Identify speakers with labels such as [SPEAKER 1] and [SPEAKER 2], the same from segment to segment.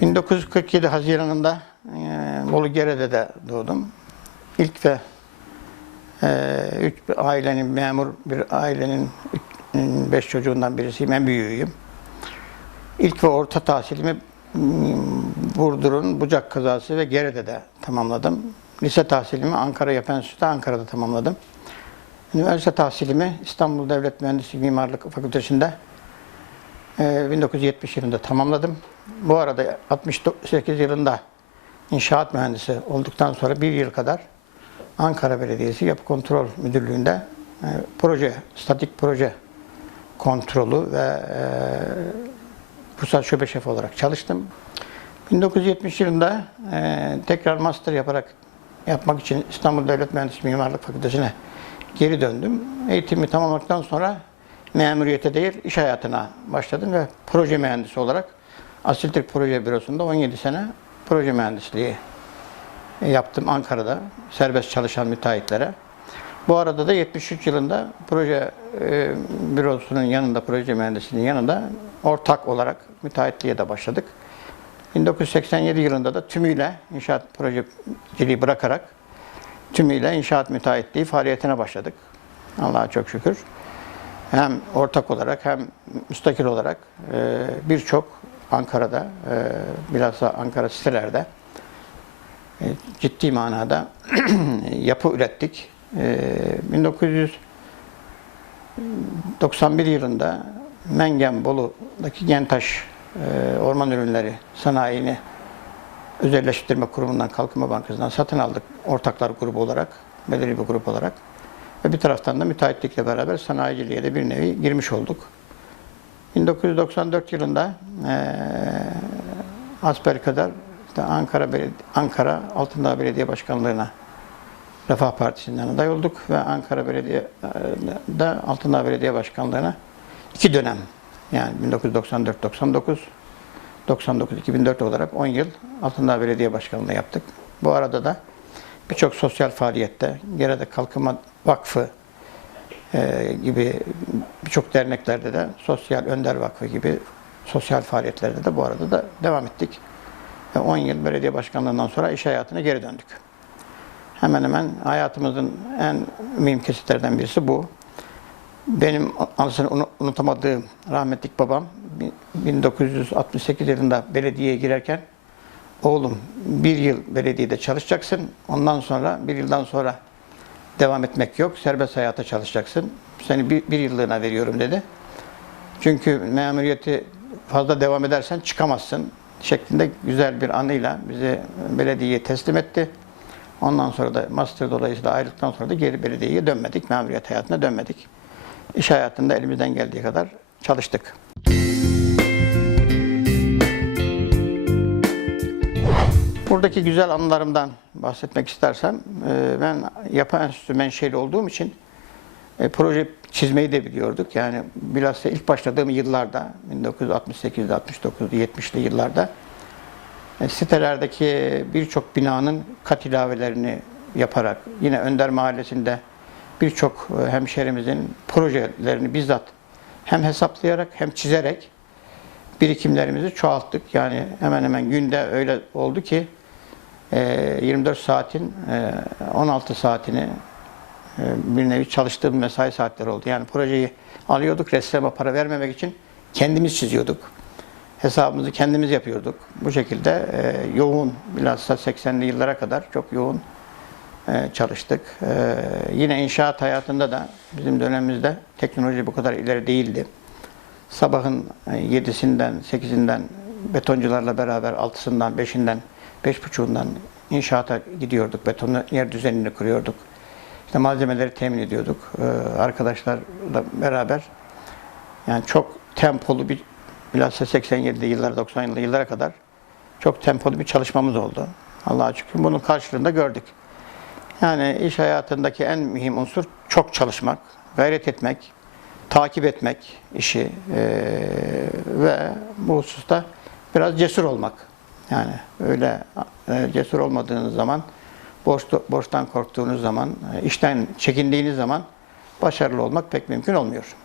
[SPEAKER 1] 1947 Haziran'ında Bolu Gerede'de doğdum. İlk ve e, üç bir ailenin memur bir ailenin e, beş çocuğundan birisiyim. En büyüğüyüm. İlk ve orta tahsilimi Burdur'un Bucak kazası ve Gerede'de tamamladım. Lise tahsilimi Ankara Yapı Enstitüsü'de Ankara'da tamamladım. Üniversite tahsilimi İstanbul Devlet Mühendisliği Mimarlık Fakültesi'nde e, 1970 yılında tamamladım. Bu arada 68 yılında inşaat mühendisi olduktan sonra bir yıl kadar Ankara Belediyesi Yapı Kontrol Müdürlüğü'nde e, proje, statik proje kontrolü ve e, Ruhsat Şube Şefi olarak çalıştım. 1970 yılında e, tekrar master yaparak yapmak için İstanbul Devlet Mühendisliği Mimarlık Fakültesi'ne geri döndüm. Eğitimi tamamladıktan sonra memuriyete değil iş hayatına başladım ve proje mühendisi olarak Asil Türk Proje Bürosu'nda 17 sene proje mühendisliği yaptım Ankara'da serbest çalışan müteahhitlere. Bu arada da 73 yılında proje e, bürosunun yanında, proje mühendisliğinin yanında ortak olarak müteahhitliğe de başladık. 1987 yılında da tümüyle inşaat projeciliği bırakarak tümüyle inşaat müteahhitliği faaliyetine başladık. Allah'a çok şükür. Hem ortak olarak hem müstakil olarak e, birçok Ankara'da, e, bilhassa Ankara sitelerde e, ciddi manada yapı ürettik. E, 1991 yılında Mengen Bolu'daki Gentaş e, Orman Ürünleri Sanayini Özelleştirme Kurumu'ndan Kalkınma Bankası'ndan satın aldık ortaklar grubu olarak, belirli bir grup olarak. Ve bir taraftan da müteahhitlikle beraber sanayiciliğe de bir nevi girmiş olduk. 1994 yılında eee asbelkader işte Ankara Beledi Ankara Altındağ Belediye Başkanlığı'na Refah Partisi'nden aday olduk ve Ankara Belediye'de Altındağ Belediye Başkanlığı'na iki dönem yani 1994-99 99-2004 olarak 10 yıl Altındağ Belediye Başkanlığı yaptık. Bu arada da birçok sosyal faaliyette, Gerede Kalkınma Vakfı e, gibi birçok derneklerde de Sosyal Önder Vakfı gibi sosyal faaliyetlerde de bu arada da devam ettik. Ve 10 yıl belediye başkanlığından sonra iş hayatına geri döndük. Hemen hemen hayatımızın en mühim kesitlerden birisi bu. Benim anısını unu- unutamadığım rahmetlik babam 1968 yılında belediyeye girerken oğlum bir yıl belediyede çalışacaksın. Ondan sonra bir yıldan sonra devam etmek yok. Serbest hayata çalışacaksın. Seni bir, bir yıllığına veriyorum dedi. Çünkü memuriyeti fazla devam edersen çıkamazsın şeklinde güzel bir anıyla bizi belediyeye teslim etti. Ondan sonra da master dolayısıyla ayrıldıktan sonra da geri belediyeye dönmedik. Memuriyet hayatına dönmedik. İş hayatında elimizden geldiği kadar çalıştık. Buradaki güzel anılarımdan bahsetmek istersem, e, ben yapı enstitüsü menşeli olduğum için e, proje çizmeyi de biliyorduk. Yani bilhassa ilk başladığım yıllarda, 1968'de, 69'da, 70'li yıllarda e, sitelerdeki birçok binanın kat ilavelerini yaparak, yine Önder Mahallesi'nde birçok hemşerimizin projelerini bizzat hem hesaplayarak hem çizerek birikimlerimizi çoğalttık. Yani hemen hemen günde öyle oldu ki 24 saatin e, 16 saatini e, bir nevi çalıştığım mesai saatleri oldu. Yani projeyi alıyorduk, ressama para vermemek için kendimiz çiziyorduk. Hesabımızı kendimiz yapıyorduk. Bu şekilde e, yoğun, bilhassa 80'li yıllara kadar çok yoğun e, çalıştık. E, yine inşaat hayatında da bizim dönemimizde teknoloji bu kadar ileri değildi. Sabahın 7'sinden, 8'inden betoncularla beraber 6'sından, 5'inden, 5.30'undan inşaata gidiyorduk. Betonlu yer düzenini kuruyorduk. İşte malzemeleri temin ediyorduk. Ee, arkadaşlarla beraber yani çok tempolu bir bilhassa 87'li yıllar, 90'lı yıllara kadar çok tempolu bir çalışmamız oldu. Allah'a şükür bunun karşılığında gördük. Yani iş hayatındaki en mühim unsur çok çalışmak, gayret etmek, takip etmek işi eee, ve bu hususta biraz cesur olmak. Yani öyle e, cesur olmadığınız zaman, borç, borçtan korktuğunuz zaman, e, işten çekindiğiniz zaman başarılı olmak pek mümkün olmuyor.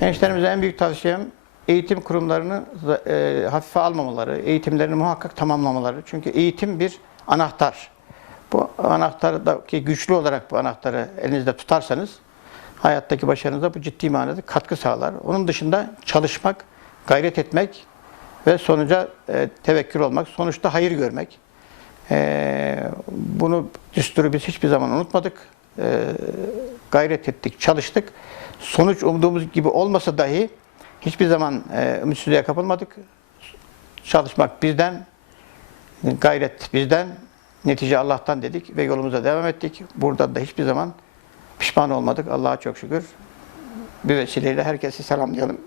[SPEAKER 1] Gençlerimize en büyük tavsiyem eğitim kurumlarını e, hafife almamaları, eğitimlerini muhakkak tamamlamaları. Çünkü eğitim bir anahtar. Bu anahtardaki güçlü olarak bu anahtarı elinizde tutarsanız hayattaki başarınıza bu ciddi manada katkı sağlar. Onun dışında çalışmak, gayret etmek ve sonuca e, tevekkül olmak, sonuçta hayır görmek. E, bunu düsturu biz hiçbir zaman unutmadık. E, gayret ettik, çalıştık. Sonuç umduğumuz gibi olmasa dahi hiçbir zaman ümitsizliğe kapılmadık. Çalışmak bizden, gayret bizden, netice Allah'tan dedik ve yolumuza devam ettik. Burada da hiçbir zaman pişman olmadık. Allah'a çok şükür. Bir vesileyle herkese selamlayalım.